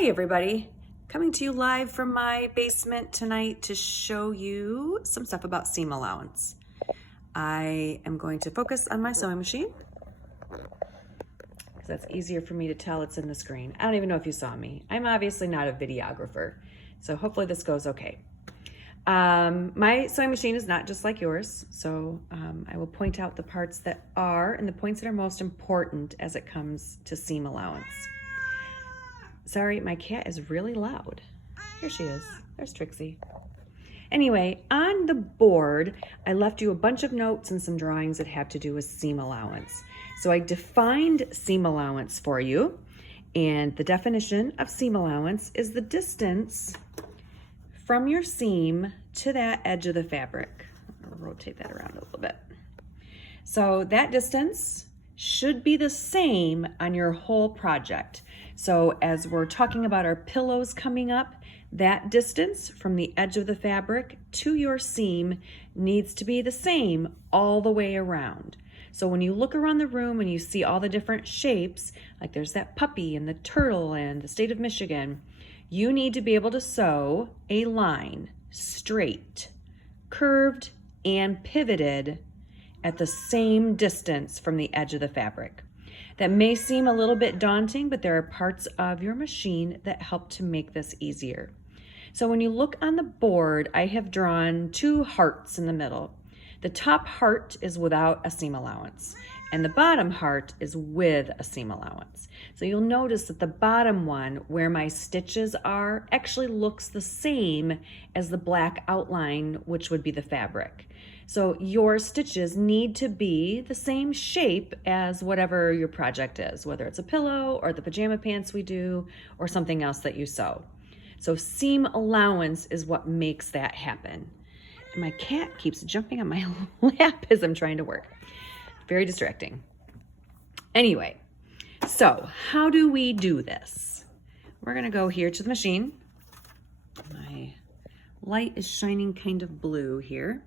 Hi everybody, coming to you live from my basement tonight to show you some stuff about seam allowance. I am going to focus on my sewing machine because that's easier for me to tell it's in the screen. I don't even know if you saw me. I'm obviously not a videographer, so hopefully this goes okay. My sewing machine is not just like yours, so I will point out the parts that are and the points that are most important as it comes to seam allowance. Sorry, my cat is really loud. Here she is. There's Trixie. Anyway, on the board, I left you a bunch of notes and some drawings that have to do with seam allowance. So I defined seam allowance for you, and the definition of seam allowance is the distance from your seam to that edge of the fabric. I'll rotate that around a little bit. So that distance should be the same on your whole project. So as we're talking about our pillows coming up, that distance from the edge of the fabric to your seam needs to be the same all the way around. So when you look around the room and you see all the different shapes, like there's that puppy and the turtle and the state of Michigan, you need to be able to sew a line straight, curved, and pivoted at the same distance from the edge of the fabric. That may seem a little bit daunting, but there are parts of your machine that help to make this easier. So when you look on the board, I have drawn two hearts in the middle. The top heart is without a seam allowance, and the bottom heart is with a seam allowance. So you'll notice that the bottom one, where my stitches are, actually looks the same as the black outline, which would be the fabric. So your stitches need to be the same shape as whatever your project is, whether it's a pillow or the pajama pants we do or something else that you sew. So seam allowance is what makes that happen. And my cat keeps jumping on my lap as I'm trying to work. Very distracting. Anyway, so how do we do this? We're gonna go here to the machine. My light is shining kind of blue here.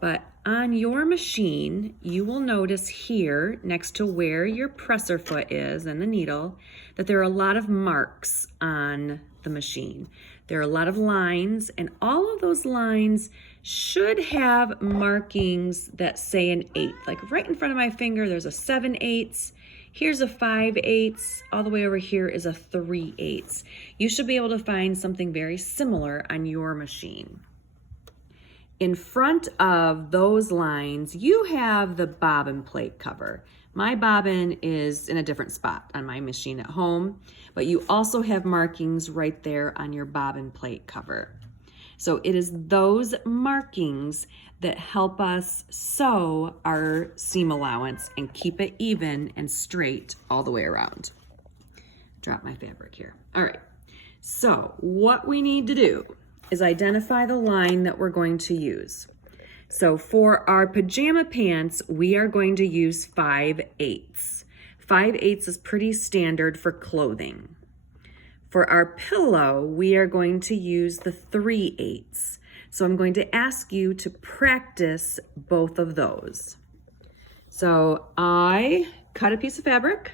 But on your machine, you will notice here next to where your presser foot is and the needle, that there are a lot of marks on the machine. There are a lot of lines, and all of those lines should have markings that say an 8. Like right in front of my finger, there's a 7/8. Here's a 5/8. All the way over here is a 3/8. You should be able to find something very similar on your machine. In front of those lines, you have the bobbin plate cover. My bobbin is in a different spot on my machine at home, but you also have markings right there on your bobbin plate cover. So it is those markings that help us sew our seam allowance and keep it even and straight all the way around. Drop my fabric here. All right, so what we need to do is identify the line that we're going to use. So for our pajama pants, we are going to use 5/8. 5/8 is pretty standard for clothing. For our pillow, we are going to use the 3/8. So I'm going to ask you to practice both of those. So I cut a piece of fabric,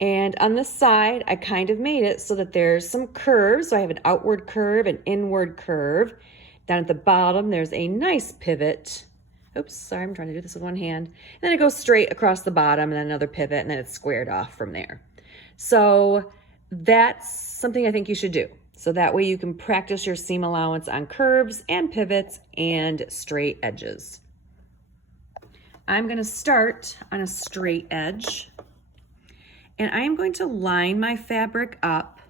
and on the side, I kind of made it so that there's some curves. So I have an outward curve, an inward curve. Down at the bottom, there's a nice pivot. Oops, sorry, I'm trying to do this with one hand. And then it goes straight across the bottom, and then another pivot, and then it's squared off from there. So that's something I think you should do. So that way you can practice your seam allowance on curves and pivots and straight edges. I'm gonna start on a straight edge. And I am going to line my fabric up.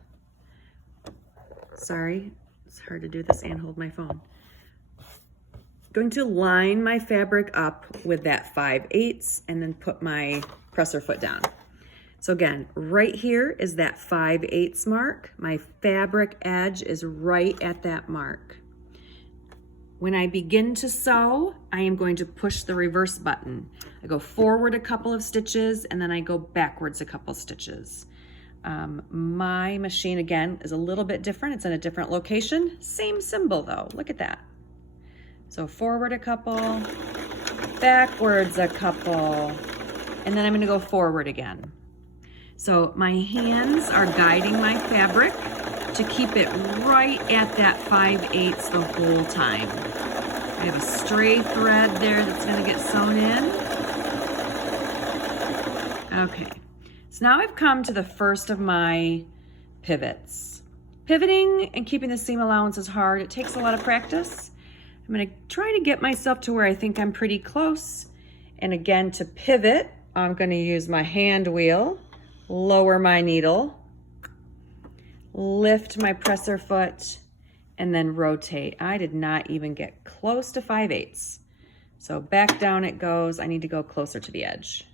Sorry, it's hard to do this and hold my phone. Going to line my fabric up with that 5/8 and then put my presser foot down. So again, right here is that 5/8 mark. My fabric edge is right at that mark. When I begin to sew, I am going to push the reverse button. I go forward a couple of stitches and then I go backwards a couple stitches. My machine, again, is a little bit different. It's in a different location. Same symbol though, look at that. So forward a couple, backwards a couple, and then I'm gonna go forward again. So my hands are guiding my fabric to keep it right at that 5/8 the whole time. I have a stray thread there that's gonna get sewn in. Okay, so now I've come to the first of my pivots. Pivoting and keeping the seam allowance is hard. It takes a lot of practice. I'm gonna try to get myself to where I think I'm pretty close. And again, to pivot, I'm gonna use my hand wheel, lower my needle, lift my presser foot, and then rotate. I did not even get close to 5/8. So back down it goes. I need to go closer to the edge.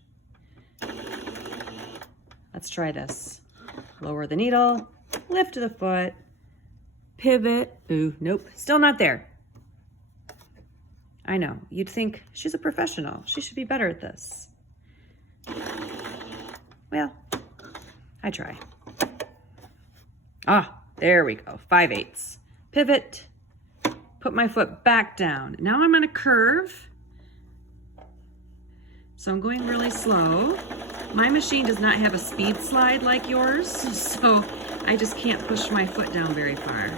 Let's try this. Lower the needle, lift the foot, pivot. Ooh, nope, still not there. I know, you'd think she's a professional. She should be better at this. Well, I try. Ah, there we go, 5/8. Pivot, put my foot back down. Now I'm gonna curve. So I'm going really slow. My machine does not have a speed slide like yours, so I just can't push my foot down very far.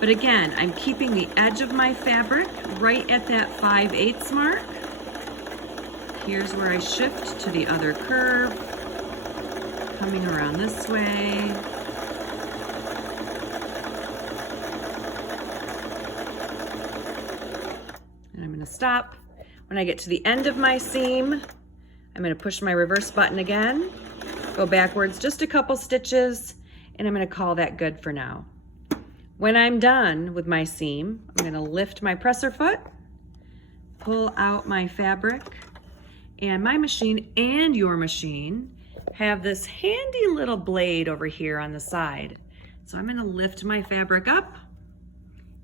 But again, I'm keeping the edge of my fabric right at that 5/8 mark. Here's where I shift to the other curve, coming around this way. And I'm gonna stop. When I get to the end of my seam, I'm gonna push my reverse button again, go backwards just a couple stitches, and I'm gonna call that good for now. When I'm done with my seam, I'm gonna lift my presser foot, pull out my fabric, and my machine and your machine have this handy little blade over here on the side. So I'm gonna lift my fabric up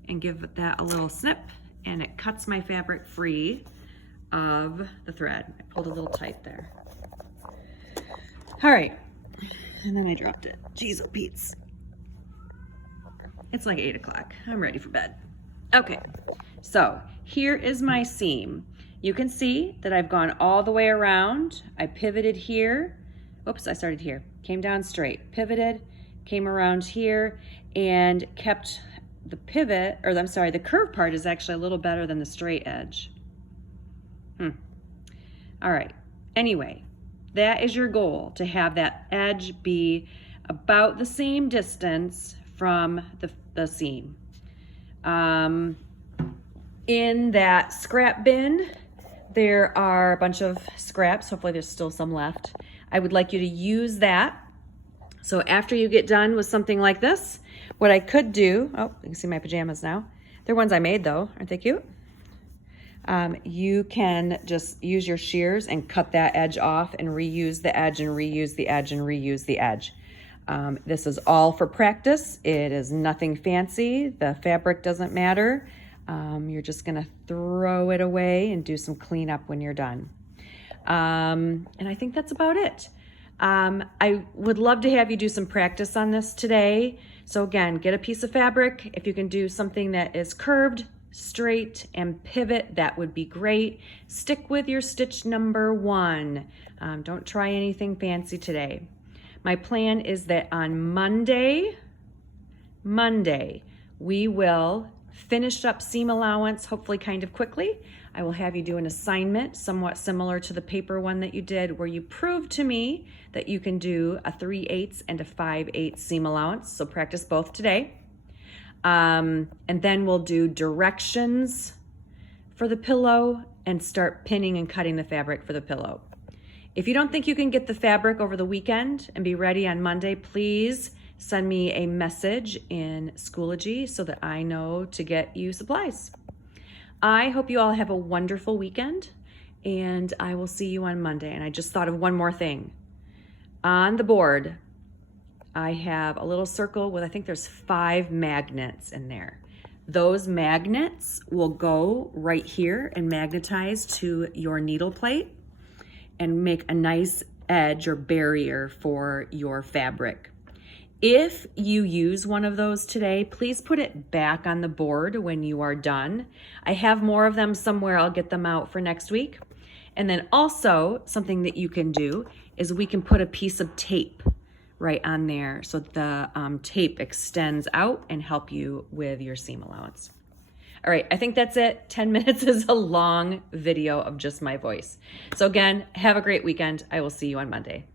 and give that a little snip, and it cuts my fabric free of the thread. I pulled a little tight there. All right, and then I dropped it. Jeez, oh Pete's. It's like 8 o'clock. I'm ready for bed. Okay, so here is my seam. You can see that I've gone all the way around. I pivoted here. Oops, I started here. Came down straight, pivoted, came around here, and kept the pivot, or I'm sorry, the curve part is actually a little better than the straight edge. All right, anyway, that is your goal, to have that edge be about the same distance from the seam. In that scrap bin, there are a bunch of scraps. Hopefully there's still some left. I would like you to use that. So after you get done with something like this, what I could do, oh, you can see my pajamas now. They're ones I made though, aren't they cute? You can just use your shears and cut that edge off and reuse the edge and reuse the edge and reuse the edge. This is all for practice. It is nothing fancy. The fabric doesn't matter. You're just gonna throw it away and do some cleanup when you're done. And I think that's about it. I would love to have you do some practice on this today. So again, get a piece of fabric. If you can do something that is curved, straight, and pivot, that would be great. Stick with your stitch number 1. Don't try anything fancy today. My plan is that on Monday, we will finish up seam allowance, hopefully kind of quickly. I will have you do an assignment somewhat similar to the paper one that you did, where you prove to me that you can do a 3/8 and a 5/8 seam allowance. So practice both today. And then we'll do directions for the pillow and start pinning and cutting the fabric for the pillow. If you don't think you can get the fabric over the weekend and be ready on Monday, please send me a message in Schoology so that I know to get you supplies. I hope you all have a wonderful weekend, and I will see you on Monday. And I just thought of one more thing. On the board, I have a little circle with, I think there's 5 magnets in there. Those magnets will go right here and magnetize to your needle plate and make a nice edge or barrier for your fabric. If you use one of those today, please put it back on the board when you are done. I have more of them somewhere. I'll get them out for next week. And then also something that you can do is we can put a piece of tape right on there so the tape extends out and help you with your seam allowance. All right, I think that's it. 10 minutes is a long video of just my voice. So again, have a great weekend. I will see you on Monday.